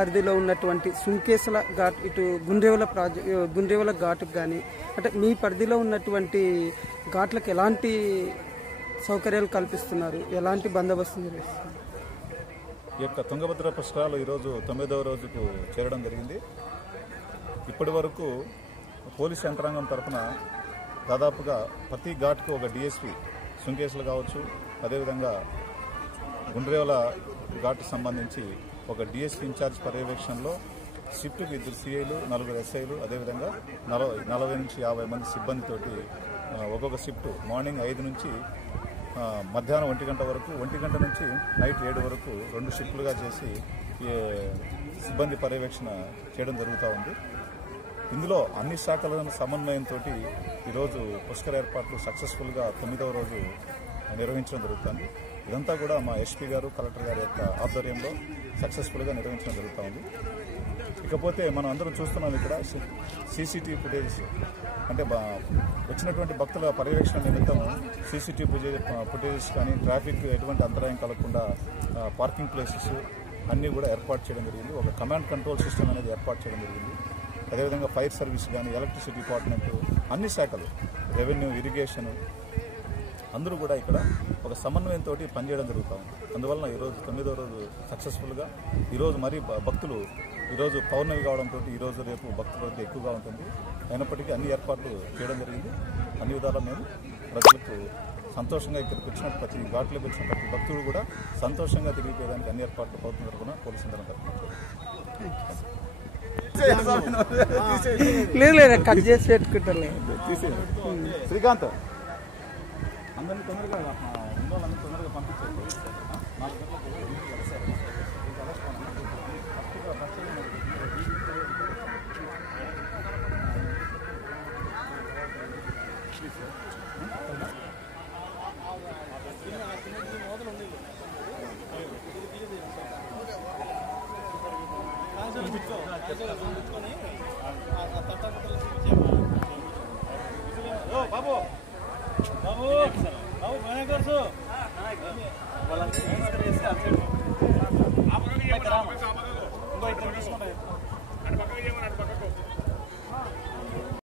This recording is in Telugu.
పరిధిలో ఉన్నటువంటి సుంకేసల ఘాట్ ఇటు గుండ్రేవల ఘాటుకు కానీ అంటే మీ పరిధిలో ఉన్నటువంటి ఘాట్లకు ఎలాంటి సౌకర్యాలు కల్పిస్తున్నారు, ఎలాంటి బందోబస్తు నిర్వహిస్తున్నారు? ఈ యొక్క తుంగభద్ర పుష్కరాలు ఈరోజు 9వ రోజుకు చేరడం జరిగింది. ఇప్పటి వరకు పోలీస్ యంత్రాంగం తరఫున దాదాపుగా ప్రతి ఘాట్కు ఒక డిఎస్పీ సుంకేసులు కావచ్చు, అదేవిధంగా గుండ్రేవల ఘాట్కు సంబంధించి ఒక డిఎస్పీ ఇన్ఛార్జ్ పర్యవేక్షణలో షిఫ్ట్కి 2 సిఐలు 4 ఎస్ఐలు అదేవిధంగా 40 నుంచి 50 మంది సిబ్బందితోటి ఒక్కొక్క షిఫ్ట్ మార్నింగ్ 5 నుంచి మధ్యాహ్నం 1 గంట వరకు, 1 గంట నుంచి నైట్ 7 వరకు 2 షిఫ్ట్లుగా చేసి సిబ్బంది పర్యవేక్షణ చేయడం జరుగుతూ ఉంది. ఇందులో అన్ని శాఖల సమన్వయంతో ఈరోజు పుష్కర ఏర్పాట్లు సక్సెస్ఫుల్గా 9వ రోజు నిర్వహించడం జరుగుతుంది. ఇదంతా కూడా మా ఎస్పీ గారు, కలెక్టర్ గారి యొక్క ఆధ్వర్యంలో సక్సెస్ఫుల్గా నిర్వహించడం జరుగుతూ ఉంది. ఇకపోతే మనం అందరం చూస్తున్నాం ఇక్కడ సీసీటీవీ ఫుటేజెస్ అంటే వచ్చినటువంటి భక్తుల పర్యవేక్షణ నిమిత్తం సీసీటీవీ ఫుటేజెస్ కానీ ట్రాఫిక్ ఎటువంటి అంతరాయం కలగకుండా పార్కింగ్ ప్లేసెస్ అన్నీ కూడా ఏర్పాటు చేయడం జరిగింది. ఒక కమాండ్ కంట్రోల్ సిస్టమ్ అనేది ఏర్పాటు చేయడం జరిగింది. అదేవిధంగా ఫైర్ సర్వీస్ కానీ, ఎలక్ట్రిసిటీ డిపార్ట్మెంట్, అన్ని శాఖలు, రెవెన్యూ, ఇరిగేషన్ అందరూ కూడా ఇక్కడ ఒక సమన్వయంతో పనిచేయడం జరుగుతూ ఉంది. అందువలన ఈరోజు 9వ రోజు సక్సెస్ఫుల్గా ఈరోజు మరీ భక్తులు ఈరోజు పౌర్ణమి కావడంతో ఈరోజు రేపు భక్తుల రద్దీ ఎక్కువగా ఉంటుంది. అయినప్పటికీ అన్ని ఏర్పాట్లు చేయడం జరిగింది. అన్ని విధాలా మేము ప్రజలకు సంతోషంగా ఇక్కడికి వచ్చిన ప్రతి ఘాట్లోకి వచ్చిన ప్రతి భక్తుడు కూడా సంతోషంగా తిరిగిపోయేదానికి అన్ని ఏర్పాట్లు ప్రభుత్వం తరఫున, పోలీసు తరఫున కట్ చేసి పెట్టుకుంటారు. శ్రీకాంత్ అందరినీ తొందరగా ఉన్నోళ్ళని తొందరగా పంపించండి. బాబు బాబు బాబు మేనేజర్స్ వాళ్ళందరూ తీసుకుంటారు.